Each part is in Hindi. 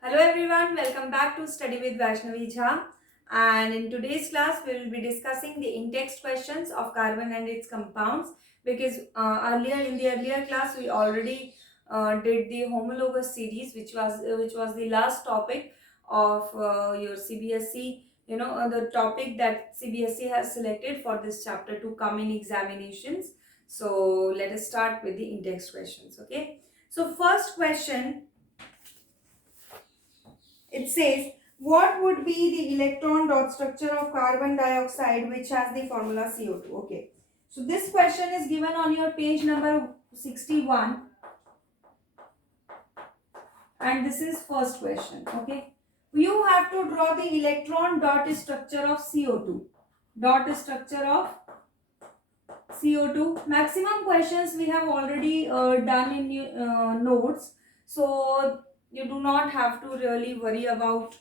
Hello everyone, welcome back to Study with Vaishnavi Jha. And in today's class, we will be discussing the in-text questions of carbon and its compounds. Because in the earlier class, we already did the homologous series, which was the last topic of your CBSE. The topic that CBSE has selected for this chapter to come in examinations. So let us start with the in-text questions. Okay. So first question. It says, what would be the electron dot structure of carbon dioxide which has the formula CO2? Okay. So this question is given on your page number 61 and this is first question. Okay. You have to draw the electron dot structure of CO2. Dot structure of CO2. Maximum questions we have already done in notes. So you do not have to really worry about,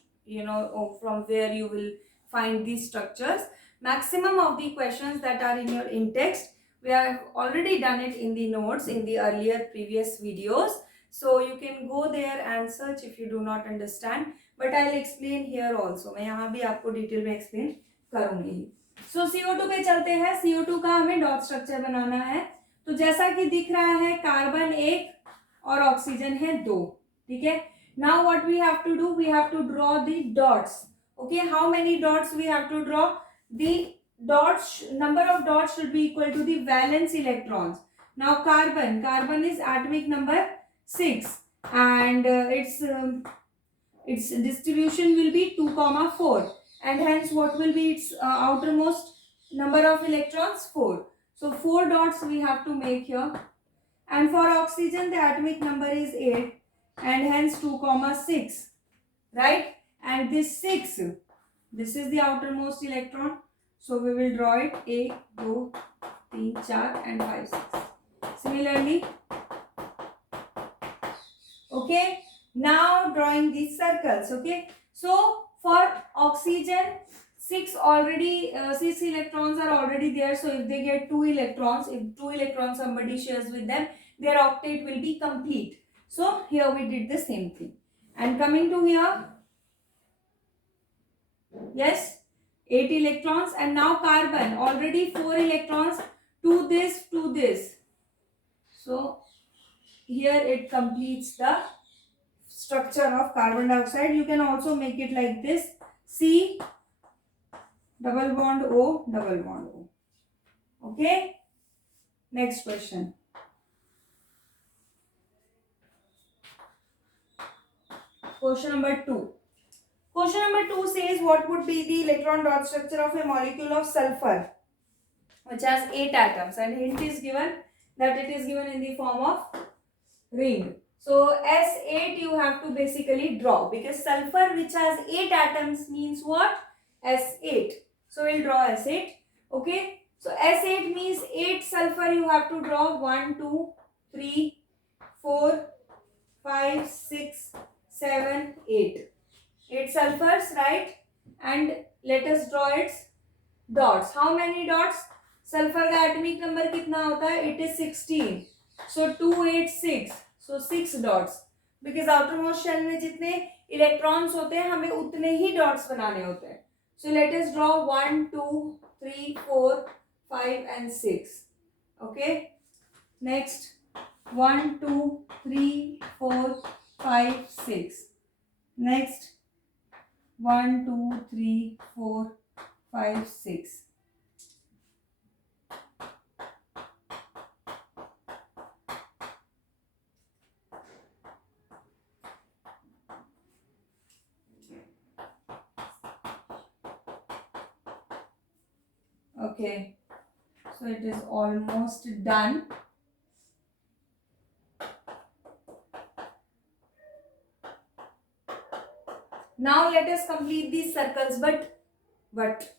from where you will find these structures. Maximum of the questions that are in your in-text, we have already done it in the notes in the earlier previous videos. So you can go there and search if you do not understand. But I'll explain here also. मैं यहाँ भी आपको डिटेल में explain करूँगी. सो CO2 पे चलते हैं. CO2 का हमें डॉट स्ट्रक्चर बनाना है. तो जैसा कि दिख रहा है, कार्बन एक और ऑक्सीजन है दो. ठीक है. Now what we have to do, we have to draw the dots. Okay, how many dots we have to draw? The dots, number of dots should be equal to the valence electrons. Now carbon is atomic number 6 and its distribution will be 2,4. And hence what will be its outermost number of electrons? 4. So 4 dots we have to make here. And for oxygen the atomic number is 8 and hence 2,6, right? And this 6, this is the outermost electron, so we will draw it 1, 2, 3, 4 and 5, 6. Similarly, okay, now drawing these circles. Okay, so for oxygen 6 electrons are already there. So if they get 2 electrons, if 2 electrons somebody shares with them, their octet will be complete. So here we did the same thing. And coming to here, yes, 8 electrons. And now carbon, already 4 electrons, to this. So here it completes the structure of carbon dioxide. You can also make it like this: C double bond O double bond O. Okay, next question. Question number 2. Question number 2 says, what would be the electron dot structure of a molecule of sulfur which has 8 atoms? And hint is given that it is given in the form of ring. So S8 you have to basically draw, because sulfur which has 8 atoms means what? S8. So we'll draw S8. Okay. So S8 means 8 sulfur you have to draw. 1, 2, 3, 4, 5, 6, 7, 8. 8 sulfurs, right? And let us draw its dots. How many dots? Sulphur का एटॉमिक नंबर कितना होता है? It is 16. So 2, 8, 6. So 6 dots. Because outermost shell में जितने इलेक्ट्रॉन्स होते हैं हमें उतने ही डॉट्स बनाने होते हैं. So let us draw 1, 2, 3, 4, 5 and 6. Okay. Next 1, 2, 3, 4, 5, 6. Next 1, 2, 3, 4, 5, 6. Okay, so it is almost done. Now let us complete these circles, but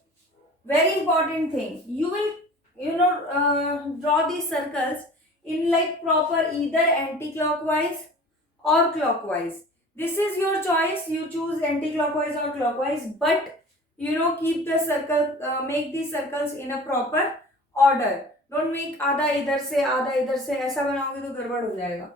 very important thing, you will draw these circles in like proper either anti-clockwise or clockwise. This is your choice, you choose anti-clockwise or clockwise, but keep the circle, make these circles in a proper order. Don't make आधा इधर से ऐसा बनाओगे तो गड़बड़ हो जाएगा.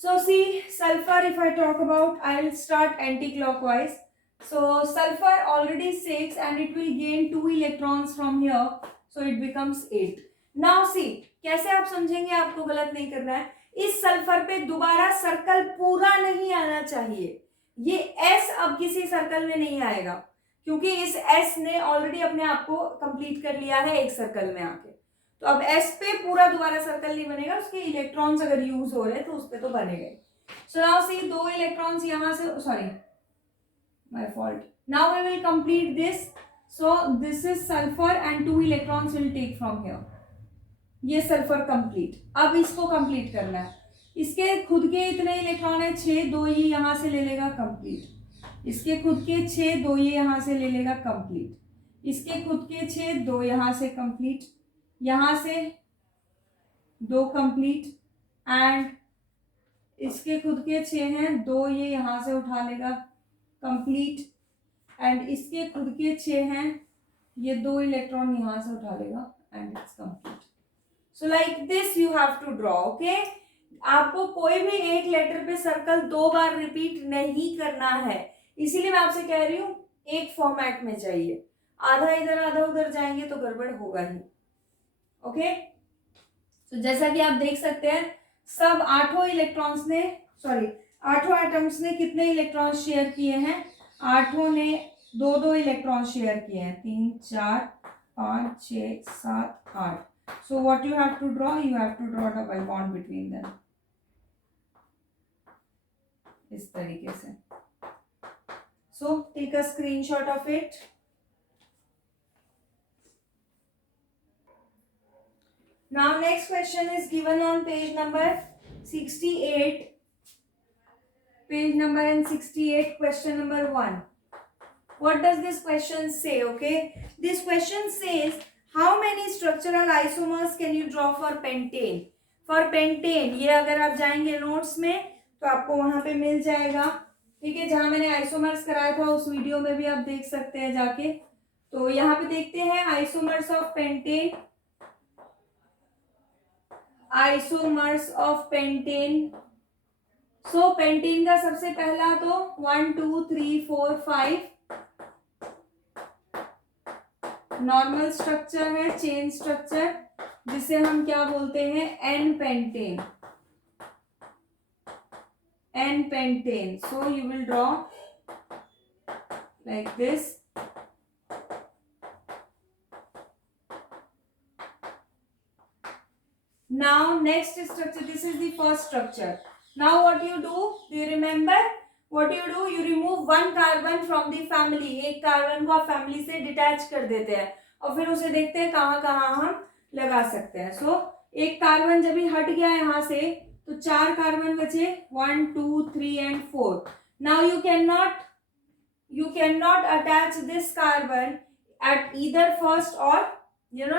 So see, sulfur, if I talk about, I will start anti-clockwise. So sulfur already 6 and it will gain 2 electrons from here, so it becomes 8. Now see, कैसे आप समझेंगे, आपको गलत नहीं करना है. इस सल्फर पे दोबारा सर्कल पूरा नहीं आना चाहिए. ये S अब किसी सर्कल में नहीं आएगा, क्योंकि इस S ने ऑलरेडी अपने आप को कंप्लीट कर लिया है एक सर्कल में आके. तो अब S पे पूरा दोबारा सर्कल नहीं बनेगा, उसके इलेक्ट्रॉन्स अगर यूज हो रहे हैं तो उस पे तो बनेगा. सो नाउ सी, 2 इलेक्ट्रॉन्स यहां से, sorry my fault. Now we will complete this. So this is sulfur and 2 electrons will take from here. ये सल्फर कंप्लीट. अब इसको कंप्लीट करना है. इसके खुद के इतने इलेक्ट्रॉन है 6, 2 ये यहां से ले लेगा कंप्लीट. इसके खुद के 6, 2 ये यहां से ले लेगा कंप्लीट. इसके खुद के 6, 2 यहां से कंप्लीट. यहां से 2 कंप्लीट. एंड इसके खुद के 6 हैं, 2 ये यहां से उठा लेगा कंप्लीट. एंड इसके खुद के 6 हैं, ये 2 इलेक्ट्रॉन यहां से उठा लेगा and it's complete. So like this you have to draw. Okay, आपको कोई भी एक लेटर पे सर्कल 2 बार रिपीट नहीं करना है, इसीलिए मैं आपसे कह रही हूं एक फॉर्मेट में चाहिए. आधा इधर आधा उधर जाएंगे तो गड़बड़ होगा ही. ओके, तो जैसा कि आप देख सकते हैं, सब 8 इलेक्ट्रॉन्स ने, सॉरी 8 एटम्स ने कितने इलेक्ट्रॉन्स शेयर किए हैं? 8 ने 2-2 इलेक्ट्रॉन शेयर किए हैं. 3, 4, 5, 6, 7, 8. So what you have to draw? You have to draw double bond between them. इस तरीके से. So take a screenshot of it. Now next question is given on page number 68. Page number 68, question number 1. What does this question say? Okay, this question says how many structural isomers can you draw for pentane? For pentane, ये अगर आप जाएंगे नोट्स में तो आपको वहां पे मिल जाएगा. ठीक है, जहां मैंने आइसोमर्स कराया था उस वीडियो में भी आप देख सकते हैं जाके. तो यहाँ पे देखते हैं isomers of pentane. Isomers of pentane. So pentane का सबसे पहला तो 1, 2, 3, 4, 5 नॉर्मल स्ट्रक्चर है, चेन स्ट्रक्चर, जिसे हम क्या बोलते हैं? N pentane. N pentane. So you will draw like this. Now next structure, this is the first structure. Now what you do you remember? What you do, you remove 1 carbon from the family. एक कार्बन को आप फैमिली से डिटैच कर देते हैं और फिर उसे देखते हैं कहाँ कहाँ हम लगा सकते हैं. सो एक कार्बन जब भी हट गया यहाँ से तो 4 कार्बन बचे, 1, 2, 3 and 4. Now you cannot attach this carbon at either first or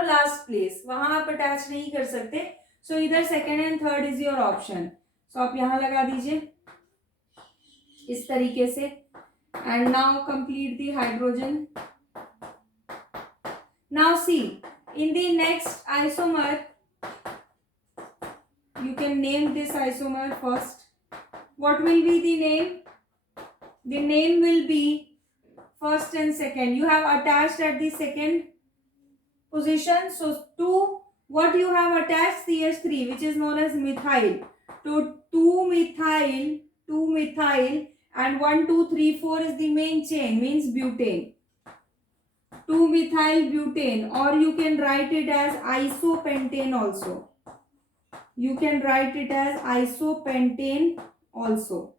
last place. वहां आप अटैच नहीं कर सकते. सो इधर second and third is your option. So आप यहां लगा दीजिए इस तरीके से. And now complete the hydrogen. Now see, in the next isomer, you can name this isomer first. What will be the name? The name will be first and second. You have attached at the second position. So to what you have attached? CH3, which is known as methyl. To 2 methyl and 1, 2, 3, 4 is the main chain, means butane. 2 methyl butane, or you can write it as isopentane also. You can write it as isopentane also.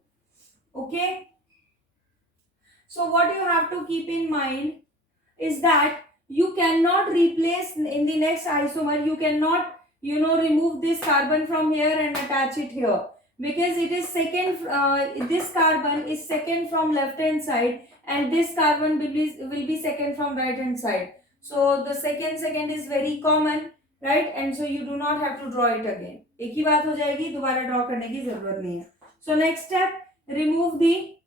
Okay. So what you have to keep in mind is that you cannot replace in the next isomer. You cannot remove this carbon from here and attach it here, because it is second. This carbon is second from left hand side and this carbon will be second from right hand side. So the second is very common, right? And so you do not have to draw it again. एक ही बात हो जाएगी, दोबारा ड्रॉ करने की जरूरत नहीं है. So next step, remove the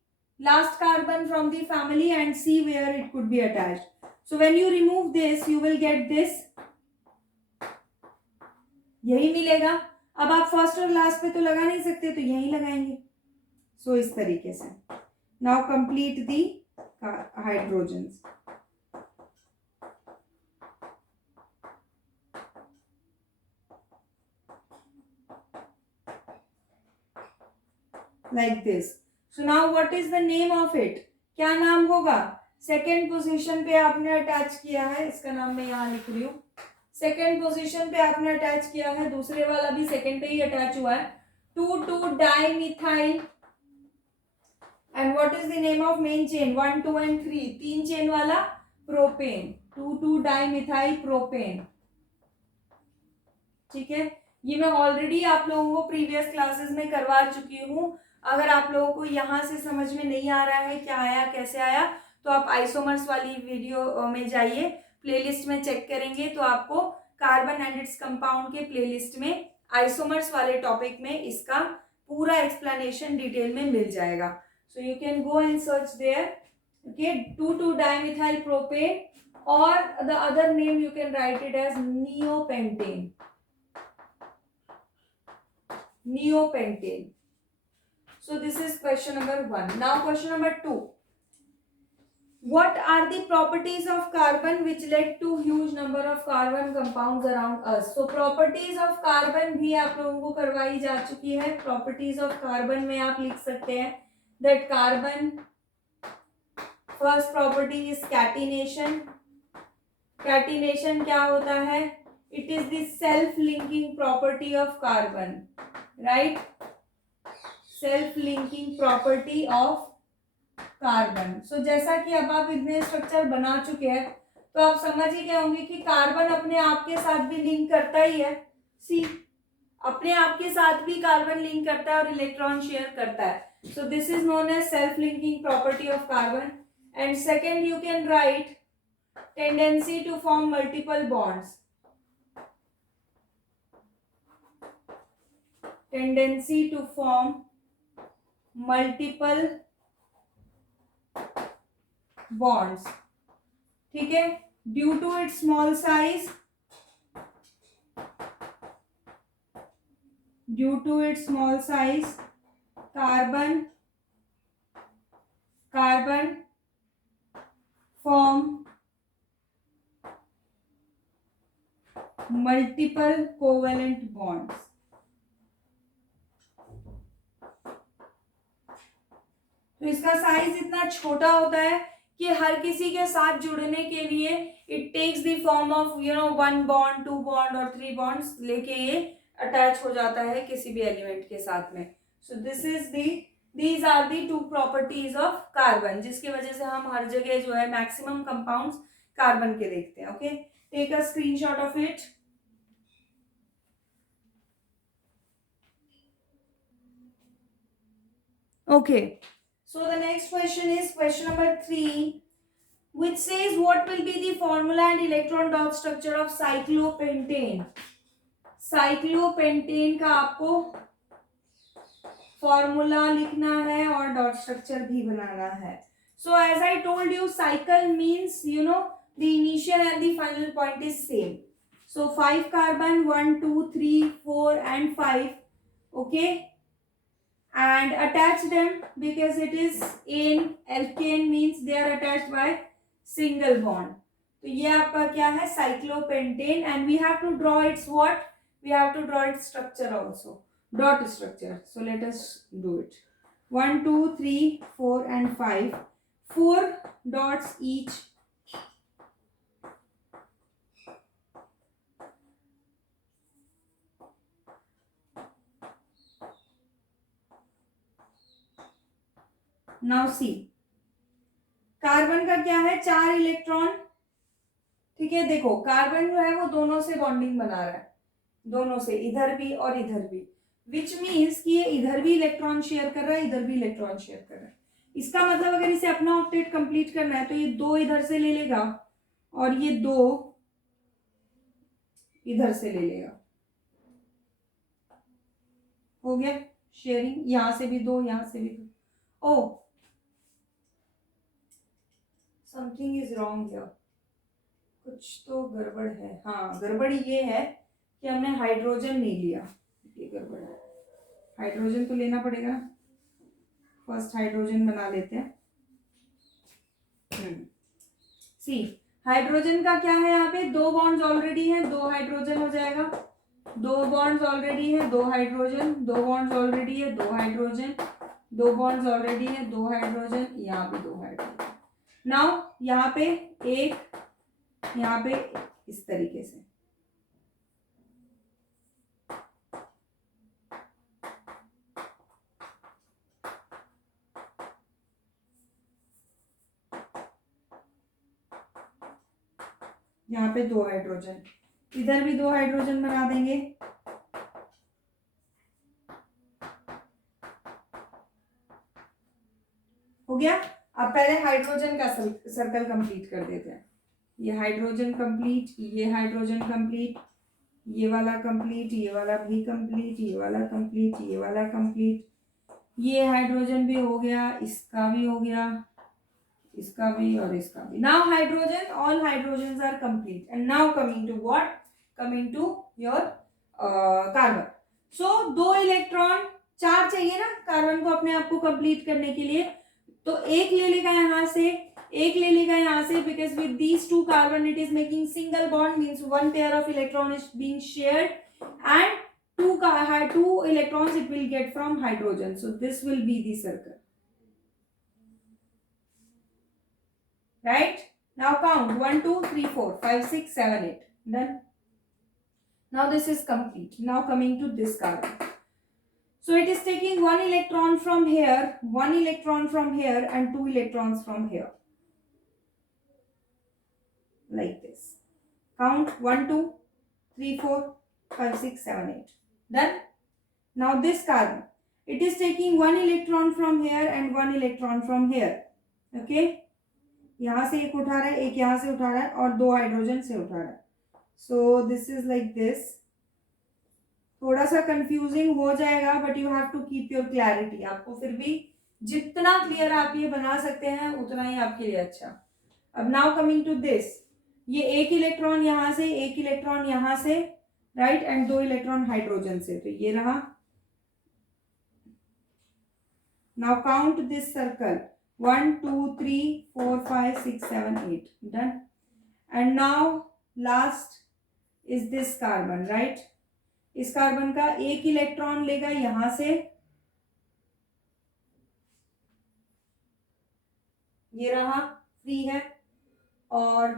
last carbon from the family and see where it could be attached. So when you remove this, you will get this. यही मिलेगा. अब आप फर्स्ट और लास्ट पे तो लगा नहीं सकते, तो यहीं लगाएंगे। सो इस तरीके से now complete the hydrogens. Like this. So now what is the name of it, क्या नाम होगा? सेकेंड पोजीशन पे आपने अटैच किया है, इसका नाम मैं यहाँ लिख रही हूँ। सेकेंड पोजीशन पे आपने अटैच किया है, दूसरे वाला भी सेकेंड पे ही अटैच हुआ है, two two dimethyl. And what is the name of main chain? 1, 2 एंड 3, 3 चेन वाला प्रोपेन, 2,2-डाइमिथाइल प्रोपेन। ठीक है, ये मैं ऑलरेडी आप लोगों को प्रीवियस क्लासेस में करवा चुकी हूँ। अगर आप लोगों को यहाँ से समझ में नहीं आ रहा है क्या आया कैसे आया, तो आप आइसोमर्स वाली वीडियो में जाइए, प्लेलिस्ट में चेक करेंगे तो आपको कार्बन एंड इट्स कंपाउंड के प्लेलिस्ट में आइसोमर्स वाले टॉपिक में इसका पूरा एक्सप्लेनेशन डिटेल में मिल जाएगा। So you can go and search there. Okay, two two dimethyl propane, और the other name you can write it as neopentane. Neopentane. So this is question number 1. Now question number 2. What are the properties of carbon which led to huge number of carbon compounds around us? So properties of carbon भी आप लोगों को करवाई जा चुकी है। Properties of carbon में आप लिख सकते हैं that carbon first property is catenation. Catenation क्या होता है? It is the self-linking property of carbon. Right, self linking property of carbon. So जैसा कि अब आप इतने स्ट्रक्चर बना चुके हैं तो आप समझ ही गए होंगे कि कार्बन अपने आप के साथ भी लिंक करता ही है। सी, अपने आप के साथ भी कार्बन लिंक करता है और इलेक्ट्रॉन शेयर करता है। So this is known as self linking property of carbon. And second you can right tendency to form multiple bonds. tendency to form multiple bonds, ठीक है, due to its small size, carbon form multiple covalent bonds। तो इसका साइज इतना छोटा होता है कि हर किसी के साथ जुड़ने के लिए it takes the form of 1 bond, 2 bond और 3 बॉन्ड्स लेके ये अटैच हो जाता है किसी भी एलिमेंट के साथ में। So these are the 2 properties of carbon, जिसकी वजह से हम हर जगह जो है मैक्सिमम कंपाउंड्स कार्बन के देखते हैं। Okay, take a screenshot of it. Okay, so the next question is question number 3, which says what will be the formula and electron dot structure of cyclopentane। cyclopentane का आपको फॉर्मूला लिखना है और डॉट स्ट्रक्चर भी बनाना है। so as I told you, cycle means the initial and the final point is same। so 5 carbon, 1, 2, 3, 4 and 5, okay, and attach them because it is in alkane means they are attached by single bond। तो ये आपका क्या है? cyclopentane, and we have to draw its what? We have to draw its structure also, dot structure। so let us do it। 1, 2, 3, 4 and 5, 4 dots each। Now see, carbon का क्या है? 4 इलेक्ट्रॉन, ठीक है। देखो कार्बन जो है वो दोनों से बॉन्डिंग बना रहा है, दोनों से, इधर भी और इधर भी, विच मीन्स कि ये इधर भी इलेक्ट्रॉन शेयर कर रहा है, इधर भी इलेक्ट्रॉन शेयर कर रहा है। इसका मतलब अगर इसे अपना ऑक्टेट कंप्लीट करना है तो ये 2 इधर से ले लेगा और ये 2 इधर से ले लेगा। हो गया शेयरिंग, यहां से भी 2, यहां से भी 2। ओ, समथिंग इज रॉन्ग हियर, कुछ तो गड़बड़ है। हाँ, गड़बड़ ये है कि हमने हाइड्रोजन नहीं लिया। ये गड़बड़ है, हाइड्रोजन तो लेना पड़ेगा। फर्स्ट हाइड्रोजन बना लेते हैं। सी हाइड्रोजन का क्या है, यहाँ पे दो बॉन्ड्स ऑलरेडी हैं, दो हाइड्रोजन हो जाएगा। दो बॉन्ड्स ऑलरेडी है, दो हाइड्रोजन, दो बॉन्ड्स ऑलरेडी है, दो हाइड्रोजन, दो बॉन्ड्स ऑलरेडी है, दो हाइड्रोजन, यहाँ पे दो हाइड्रोजन। नाउ यहाँ पे एक, यहाँ पे इस तरीके से। यहाँ पे दो हाइड्रोजन, इधर भी दो हाइड्रोजन बना देंगे। हो गया। अब पहले हाइड्रोजन का सर्कल कंप्लीट कर देते हैं। ये हाइड्रोजन कंप्लीट, ये हाइड्रोजन कंप्लीट, ये वाला कंप्लीट, ये वाला भी कंप्लीट, ये वाला कंप्लीट, ये वाला कंप्लीट, ये हाइड्रोजन भी हो गया, इसका भी हो गया, इसका भी और इसका भी। Now hydrogen, all hydrogens are complete and now coming to what, coming to your carbon. So दो इलेक्ट्रॉन, चार चाहिए ना कार्बन को अपने आप को कंप्लीट करने के लिए, तो एक ले लेगा यहाँ से, एक ले लेगा यहाँ से, because with these two carbon it is making single bond, means one pair of electron is being shared and two electrons it will get from hydrogen. So this will be the circle, right? Now count 1 2 3 4 5 6 7 8. Done. Now this is complete. Now coming to this carbon. So it is taking one electron from here, one electron from here and two electrons from here, like this. Count 1 2 3 4 5 6 7 8. Done. Now this carbon, it is taking one electron from here and one electron from here. Okay. यहाँ से एक उठा रहा है, एक यहाँ से उठा रहा है और दो हाइड्रोजन से उठा रहा है. So this is like this. थोड़ा सा कंफ्यूजिंग हो जाएगा but you have to keep your clarity. आपको फिर भी जितना क्लियर आप ये बना सकते हैं उतना ही आपके लिए अच्छा. अब नाउ कमिंग टू दिस, ये एक इलेक्ट्रॉन यहाँ से, एक इलेक्ट्रॉन यहाँ से, राइट, एंड दो इलेक्ट्रॉन हाइड्रोजन से, तो ये रहा. Now count this circle 1 2 3 4 5 6 7 8. Done. And now last is this carbon, right? इस कार्बन का एक इलेक्ट्रॉन लेगा यहां से, ये रहा फ्री है, और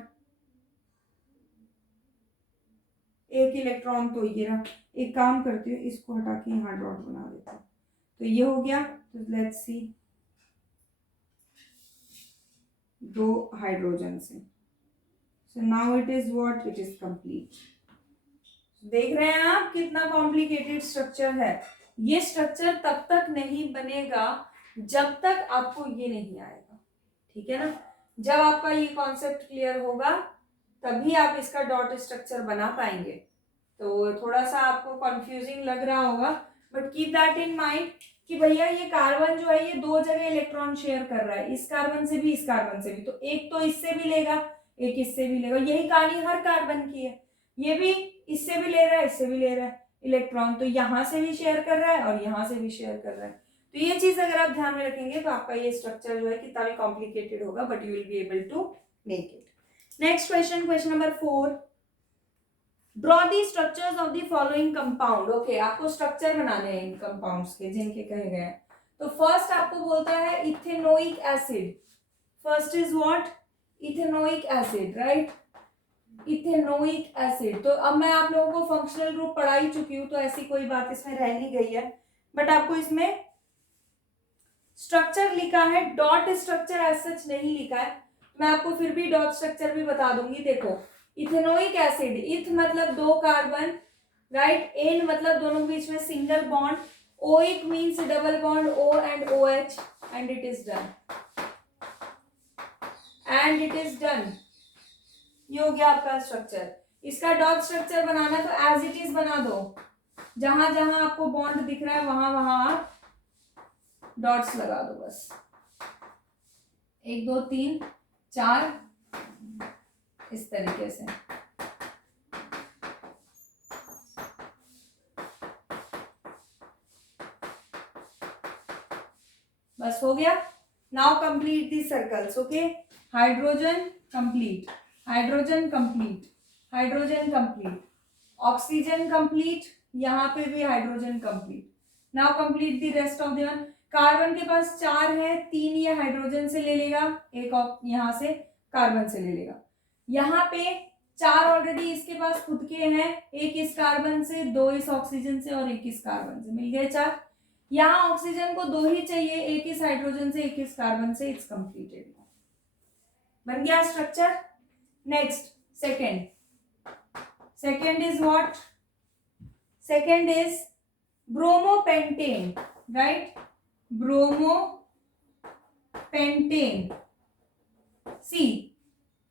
एक इलेक्ट्रॉन तो ये रहा. एक काम करती हूँ, इसको हटा के यहाँ डॉट बना देता हूँ, तो ये हो गया. तो लेट्स सी, दो हाइड्रोजन से. So now it is what, it is complete. देख रहे हैं आप कितना कॉम्प्लिकेटेड स्ट्रक्चर है. ये स्ट्रक्चर तब तक नहीं बनेगा जब तक आपको ये नहीं आएगा. ठीक है ना. जब आपका ये कॉन्सेप्ट क्लियर होगा तभी आप इसका डॉट स्ट्रक्चर बना पाएंगे. तो थोड़ा सा आपको कंफ्यूजिंग लग रहा होगा, but keep that in mind कि भैया ये कार्बन जो है ये दो जगह इलेक्ट्रॉन शेयर कर रहा है, इस कार्बन से भी, इस कार्बन से भी. तो एक तो इससे भी लेगा, एक इससे भी लेगा. यही कहानी हर कार्बन की है. ये भी इससे भी ले रहा है, इससे भी ले रहा है इलेक्ट्रॉन, तो यहाँ से भी शेयर कर रहा है और यहाँ से भी शेयर कर रहा है. तो ये चीज अगर आप ध्यान में रखेंगे तो आपका ये स्ट्रक्चर जो है कितना भी कॉम्प्लिकेटेड होगा but you will be able to make it. Next question, question number 4. Draw the structures of the following compound. Okay, आपको स्ट्रक्चर बनाने हैं इन कंपाउंड्स के जिनके कहे गए हैं. तो फर्स्ट आपको बोलता है ethanoic acid. First is what, ethanoic acid, right. Ethanoic acid. तो अब मैं आप लोगों को फंक्शनल ग्रुप पढ़ा ही चुकी हूं, तो ऐसी कोई बात इसमें रह नहीं गई है, बट आपको इसमें स्ट्रक्चर लिखा है, डॉट स्ट्रक्चर एज सच नहीं लिखा है. मैं आपको फिर भी डॉट स्ट्रक्चर भी बता दूंगी. देखो, इथेनोइक एसिड, इथ मतलब दो कार्बन, राइट, एन मतलब दोनों के बीच में single bond, oic means double bond, O and O H, and it is done. And it is done. ये हो गया आपका स्ट्रक्चर. इसका डॉट स्ट्रक्चर बनाना तो एज इट इज बना दो. जहां जहां आपको बॉन्ड दिख रहा है वहां वहां आप डॉट्स लगा दो बस. 1 2 3 4 इस तरीके से. बस हो गया. नाउ कंप्लीट दी circles. Okay, hydrogen complete, hydrogen complete, hydrogen complete, oxygen complete, यहाँ पे भी hydrogen complete. Now complete the rest of the one. Carbon के पास 4 है, 3 ये हाइड्रोजन से ले लेगा, एक यहाँ से कार्बन से ले लेगा. यहाँ पे 4 ऑलरेडी इसके पास खुद के हैं, एक इस कार्बन से, 2 इस ऑक्सीजन से और 1 इस कार्बन से, मिल गए 4. यहाँ ऑक्सीजन को 2 ही चाहिए, एक इस हाइड्रोजन से, एक इस कार्बन से. It's completed. बन गया structure. Next second. Second is what? Second is bromopentane, right? Bromopentane. C,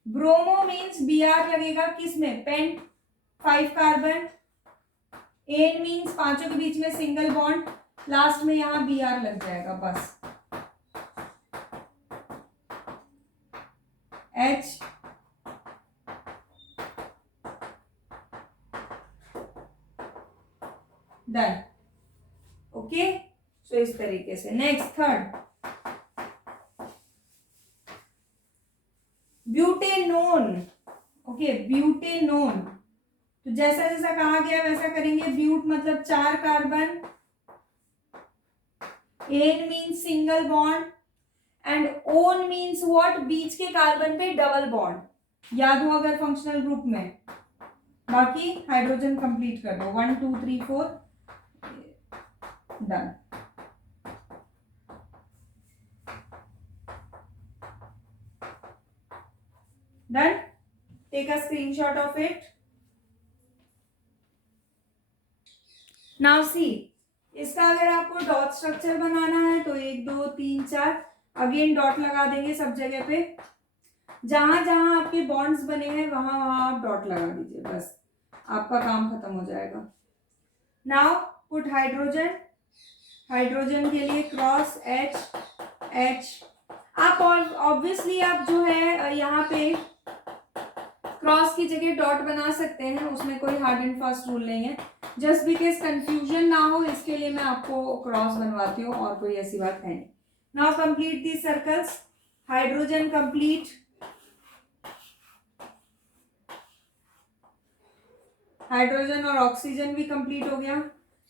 bromo means Br लगेगा किसमें? Paint, 5 carbon. एन मीन्स पांचों के बीच में सिंगल बॉन्ड, लास्ट में यहां Br लग जाएगा बस. H, done. ओके, सो इस तरीके से. Next third, butanone. Okay, butanone. तो जैसा जैसा कहा गया वैसा करेंगे. ब्यूट मतलब 4 carbon, ane means single bond and one means what? बीच के कार्बन पे डबल बॉन्ड. याद हो अगर फंक्शनल ग्रुप में. बाकी हाइड्रोजन कंप्लीट कर दो. 1 2 3 4, done. Done. Take a screenshot of it. Now see, इसका अगर आपको डॉट स्ट्रक्चर बनाना है तो 1 2 3 4 अगेन डॉट लगा देंगे सब जगह पे. जहां जहां आपके बॉन्ड्स बने हैं वहां वहां आप डॉट लगा दीजिए, बस आपका काम खत्म हो जाएगा. Now put hydrogen. हाइड्रोजन के लिए क्रॉस H H. आप ऑब्वियसली आप जो है यहाँ पे क्रॉस की जगह डॉट बना सकते हैं, उसमें कोई हार्ड एंड फास्ट रूल नहीं है. जस्ट बिकॉज कंफ्यूजन ना हो इसके लिए मैं आपको क्रॉस बनवाती हूँ, और कोई ऐसी बात है नहीं. नाउ कंप्लीट दी सर्कल्स. हाइड्रोजन कंप्लीट, हाइड्रोजन और ऑक्सीजन भी कंप्लीट हो गया.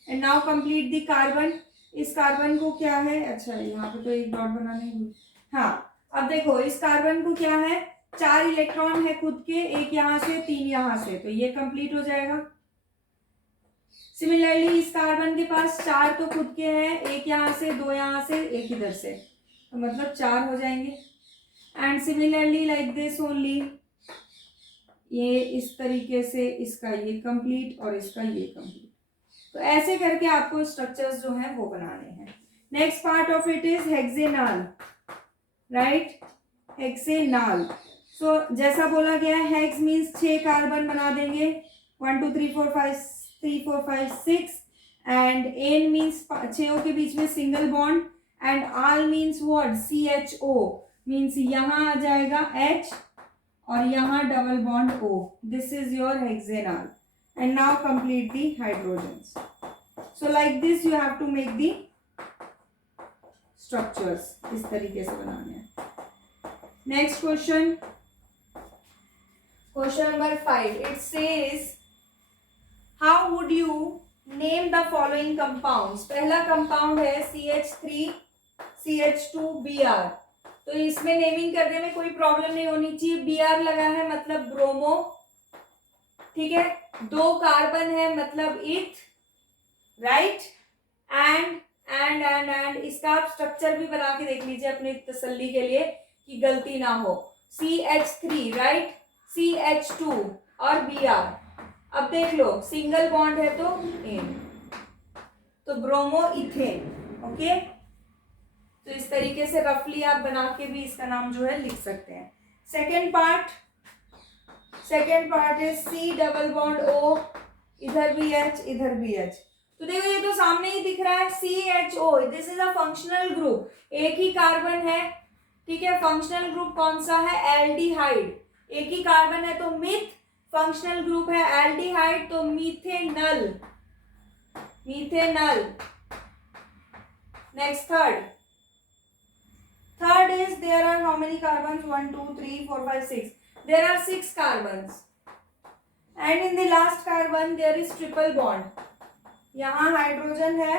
And now complete the carbon. इस कार्बन को क्या है? अच्छा, यहाँ पे तो एक डॉट बनाने ही. हाँ, अब देखो इस कार्बन को क्या है? 4 इलेक्ट्रॉन है खुद के, एक यहाँ से 3 यहाँ से, तो ये कंप्लीट हो जाएगा. सिमिलरली इस कार्बन के पास 4 तो खुद के हैं, एक यहाँ से, 2 यहाँ से, एक इधर से, तो मतलब 4 हो जाएंगे. And similarly like this only, ये इस तरीके से इसका ये कंप्लीट और इसका ये कंप्लीट. तो ऐसे करके आपको स्ट्रक्चर्स जो हैं वो बनाने हैं. Next part of it is hexanal, right? Hexanal. So जैसा बोला गया है, हेक्स मीन्स 6 कार्बन बना देंगे. 1 2 3 4 5 3 4 5 6. एंड एन मीन्स 6 के बीच में single bond. And al means what? CHO means यहाँ आ जाएगा H और यहाँ double bond O. This is your hexanal. And now complete the hydrogens. So like this you have to make the structures. इस तरीके से बनाने हैं. Next question, question number 5. It says how would you name the following compounds. पहला कंपाउंड है CH3 CH2 Br. तो इसमें नेमिंग करने में कोई प्रॉब्लम नहीं होनी चाहिए. Br लगा है मतलब ब्रोमो, ठीक है. 2 कार्बन है मतलब इथ, राइट? एंड इसका आप स्ट्रक्चर भी बना के देख लीजिए अपनी तसल्ली के लिए कि गलती ना हो. CH3, right? CH2 और Br. अब देख लो सिंगल बॉन्ड है तो एन, तो ब्रोमो इथेन. ओके, तो इस तरीके से रफली आप बना के भी इसका नाम जो है लिख सकते हैं. Second part is C double bond O. इधर भी H, इधर भी H. तो देखो ये तो सामने ही दिख रहा है CHO. This is a functional group. एक ही कार्बन है, ठीक है. फंक्शनल ग्रुप कौन सा है? एल्डिहाइड. एक ही कार्बन है तो मिथ. फंक्शनल ग्रुप है एल्डिहाइड तो methanal. Next third, Third is there are how many carbons? 1, 2, 3, 4, 5, 6. There are 6 carbons. And in the last carbon there is triple bond. यहाँ हाइड्रोजन है,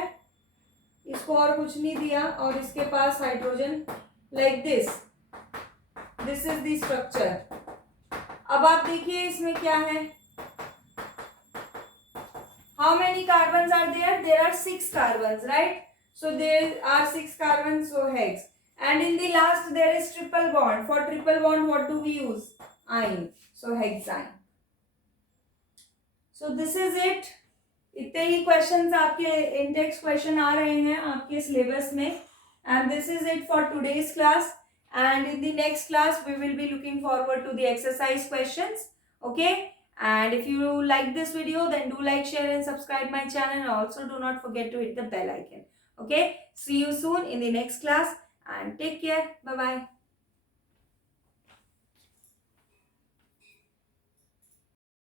इसको और कुछ नहीं दिया, और इसके पास hydrogen like this. This is the structure. अब आप देखिए इसमें क्या है. How many carbons are there? There are 6 carbons, right? So there are 6 carbons, so hex. And in the last there is triple bond. For triple bond what do we use? Ine. So hexine. So this is it. इतने ही क्वेश्चंस आपके इंडेक्स क्वेश्चन आ रहे हैं आपके सिलेबस में. And this is it for today's class. And in the next class we will be looking forward to the exercise questions. Okay, and if you like this video then do like, share and subscribe my channel, and also do not forget to hit the bell icon. Okay, see you soon in the next class and take care. Bye bye.